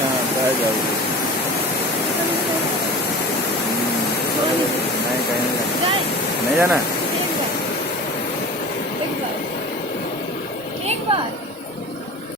ना बाहर जाओगे? नहीं, कहीं नहीं जाना। नहीं जाना?